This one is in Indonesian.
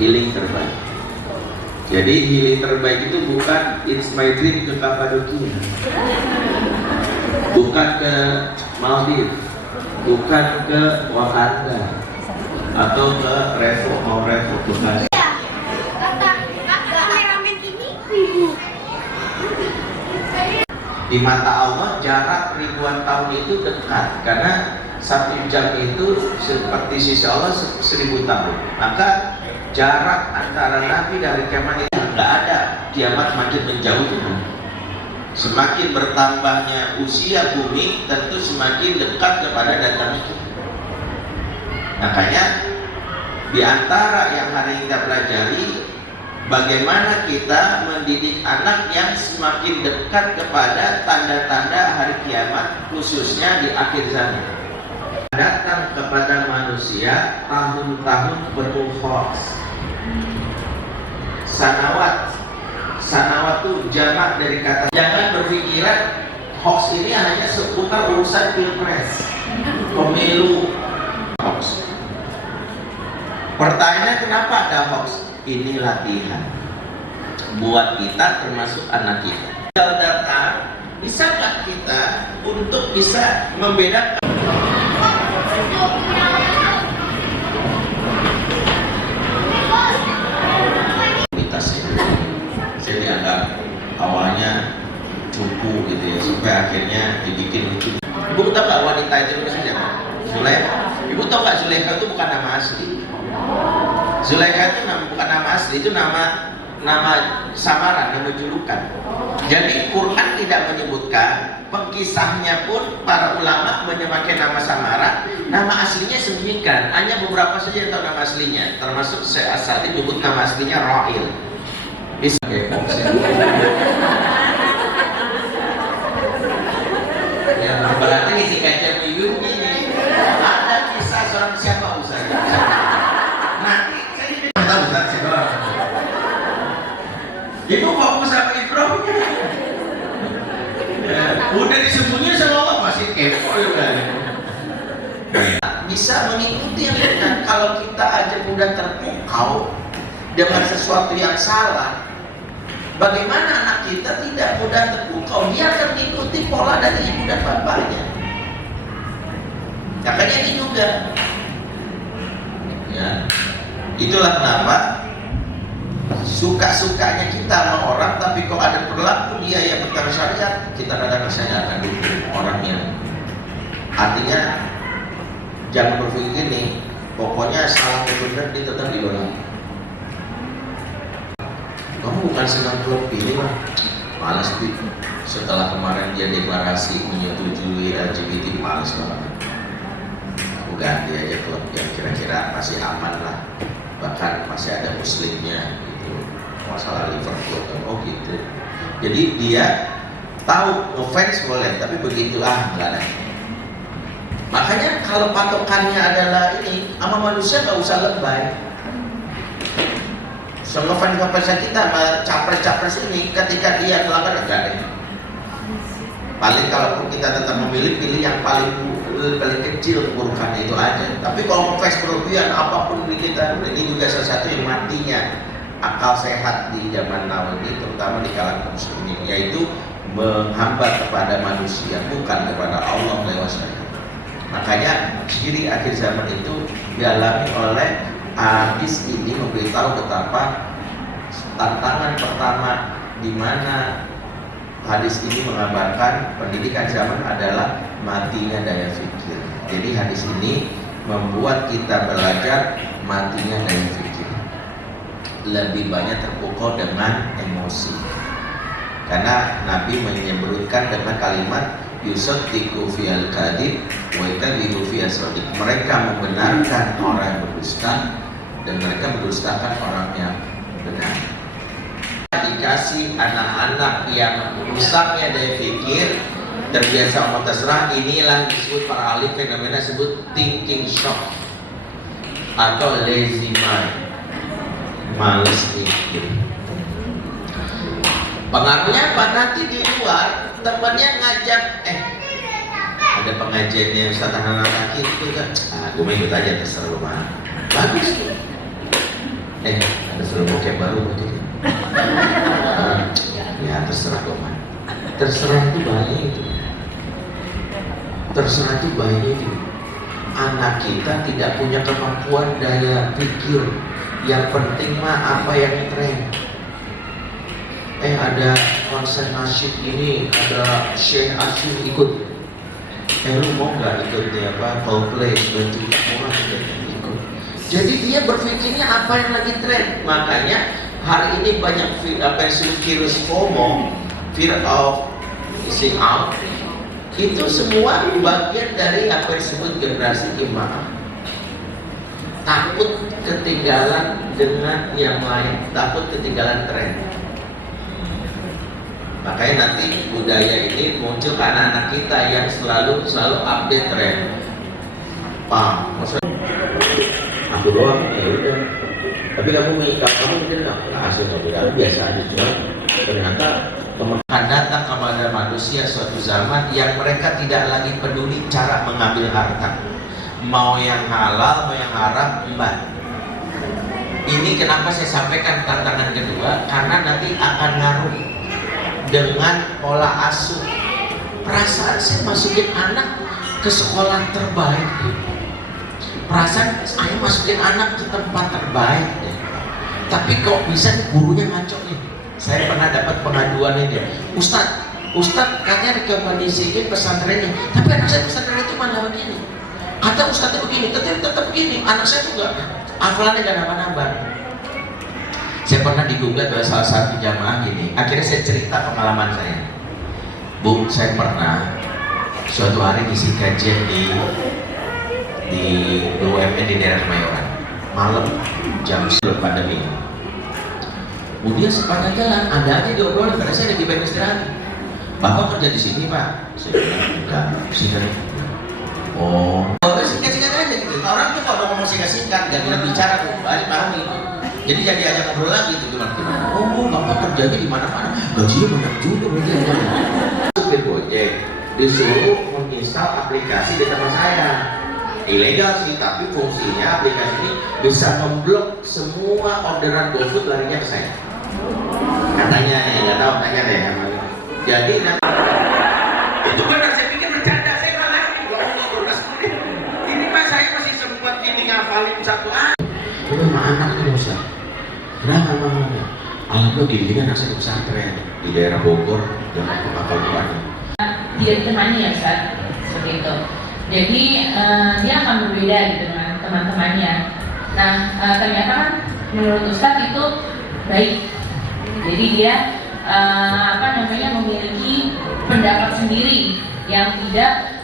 healing terbaik. Jadi healing terbaik itu bukan it's my dream ke Kapadokia, bukan ke Maldives, bukan ke Wakanda, atau ke Revo, mau Revo, bukan. Di mata Allah jarak ribuan tahun itu dekat, karena 1 jam itu seperti sisi Allah 1000 tahun. Maka jarak antara Nabi dari kiamat itu nggak ada. Kiamat makin menjauh itu. Semakin bertambahnya usia bumi, tentu semakin dekat kepada datangnya kita. Makanya di antara yang hari ini kita pelajari, bagaimana kita mendidik anak yang semakin dekat kepada tanda-tanda hari kiamat, khususnya di akhir zaman. Datang kepada manusia tahun-tahun penuh hoax. Sanawat itu jamak dari kata. Jangan berpikiran hoax ini hanya seputar urusan pilpres, pemilu. Hoax. Pertanyaannya, kenapa ada hoax? Ini latihan buat kita, termasuk anak kita. Data, bisakah kita untuk bisa membedakan? Saya dianggap awalnya cupu gitu ya, supaya akhirnya dibikin lucu. Ibu tahu nggak wanita itu namanya siapa? Zulaikha. Ibu tahu nggak Zulaikha itu bukan nama asli? Zulaikha itu bukan nama asli, itu nama samaran, nama julukan. Jadi Quran tidak menyebutkan, pengkisahnya pun para ulama menyamakan nama samaran, nama aslinya sembunyikan. Hanya beberapa saja yang tahu nama aslinya, termasuk Syekh As-Sa'di menyebut nama aslinya Ra'il. Bisa ya, berarti isi kajian Yuyun ini ada kisah seorang siapa Ustaz? Nanti saya tahu Ustaz siapa. Ibu fokus sama Ibrahimnya. Ya, udah disembunyiin sama Allah masih kepo juga. Bisa mengikuti yang benar. Kalau kita aja mudah terpukau dengan sesuatu yang salah, bagaimana anak kita tidak mudah terpukau? Dia akan mengikuti pola dari ibu dan bapaknya. Makanya ini juga. Ya, itulah kenapa suka-sukanya kita sama orang, tapi kok ada perilaku dia yang bertentangan syariat, kita kadang-kadang saya akan dukung orang yang, artinya jangan berpikir gini, pokoknya salah atau benar dia tetap didoakan. Kamu bukan senang klub pilih lah, malas sih. Setelah kemarin dia deklarasi menyetujui LGBT, malas banget. Aku ganti aja klub yang kira-kira masih aman lah, bahkan masih ada muslimnya gitu. Masalah Liverpool kan, oh gitu. Jadi dia tahu ngefans boleh, tapi begitu enggak ada. Makanya kalau patokannya adalah ini, sama manusia nggak usah lebay. Sama fans kita, sama capres-capres ini, ketika dia melakukan enggak ada. Paling kalaupun kita tetap memilih, pilih yang paling kecil keburukannya itu aja. Tapi kalau fans berlebihan apapun di kita, ini juga salah satu yang matinya akal sehat di zaman now ini, terutama di kalangan muslimin, yaitu menghambat kepada manusia, bukan kepada Allah lewat syariat. Makanya ciri akhir zaman itu dialami oleh hadis ini, memberitahu betapa tantangan pertama di mana hadis ini mengabarkan pendidikan zaman adalah matinya daya fikir. Jadi hadis ini membuat kita belajar matinya daya fikir. Lebih banyak terpukau dengan emosi. Karena Nabi menyebutkan dengan kalimat yusaddiqu fiyal kadhib wa yakdzibu fiyas shadiq. Mereka membenarkan orang yang berdusta dan mereka mendustakan orang yang benar. Dikasih anak-anak yang rusaknya daya fikir, terbiasa mutasrah, inilah disebut para ahli fenomena disebut thinking shock atau lazy mind, malas mikir. Pengaruhnya apa? Nanti di luar temannya ngajak, ada pengajiannya Ustaz anak-anak itu kan, gue mau ikut aja, terserah lu mah. Bagus tuh. Ada film bokep baru betul ya? Ya terserah dong, man. Terserah itu bahaya itu. Terserah itu bahaya itu. Anak kita tidak punya kemampuan daya pikir. Yang penting mah apa yang tren. Ada konser nasyid ini, ada Syekh Asyur ikut. Lu mau nggak ikut nih apa? Coldplay 9 juta orang ikut. Jadi dia berpikirnya apa yang lagi tren. Makanya hari ini banyak apa yang disebut virus FOMO, fear of missing out. Itu semua bagian dari apa yang disebut generasi gimana. Takut ketinggalan dengan yang lain, takut ketinggalan tren. Makanya nanti budaya ini muncul ke anak-anak kita yang selalu update tren. Maksudnya aku doang, ya udah. Tapi kamu mengikap, kamu mungkin nggak asal saudara biasa aja, cuma ternyata akan datang kepada manusia suatu zaman yang mereka tidak lagi peduli cara mengambil harta, mau yang halal, mau yang haram, mbak. Ini kenapa saya sampaikan tantangan kedua, karena nanti akan ngaruh dengan pola asuh. Perasaan saya masukin anak ke sekolah terbaik, perasaan saya masukin anak ke tempat terbaik, tapi kok bisa gurunya ngaco nih. Saya pernah dapat pengaduan ini, Ustadz katanya rekomendasiin pesantrennya, tapi anak saya pesantren itu malah begini, kata Ustadznya begini, tetap begini, anak saya juga hafalannya gak nambah-nambah. Saya pernah digugat oleh salah satu jamaah gini. Akhirnya saya cerita pengalaman saya. Bu, saya pernah suatu hari ngisi kajian di BUMN di daerah Kemayoran. Malam jam 10 pandemi. Kemudian sepanjang jalan ada aja diobrolin, karena saya lagi banyak istirahat. Bapak kerja di sini, Pak? Saya bilang enggak, sini. Oh, singkat-singkat aja gitu. Orang tuh kalau ngomong singkat-singkat, gak bicara tuh, balik bareng gitu. Jadi jadi ajak ngobrol lagi gitu gimana? Oh, bapak kerjanya di mana-mana, gajinya banyak juga berarti. Supir Gojek disuruh menginstal aplikasi di tempat saya. Ilegal sih, tapi fungsinya aplikasi ini bisa memblok semua orderan GoFood larinya ke saya. Katanya nih, nggak tahu tanya deh. Jadi itu benar, saya pikir bercanda, saya malah ini mas saya masih sempat ini ngafalin satu sama anak itu dosa. Kenapa mamanya? Alhamdulillah didikan anak saya pesantren di daerah Bogor dan kapal Quran. Dia ditemani ya Ustaz, seperti itu. Jadi dia akan berbeda gitu dengan teman-temannya. Nah ternyata kan menurut Ustaz itu baik. Jadi dia memiliki pendapat sendiri yang tidak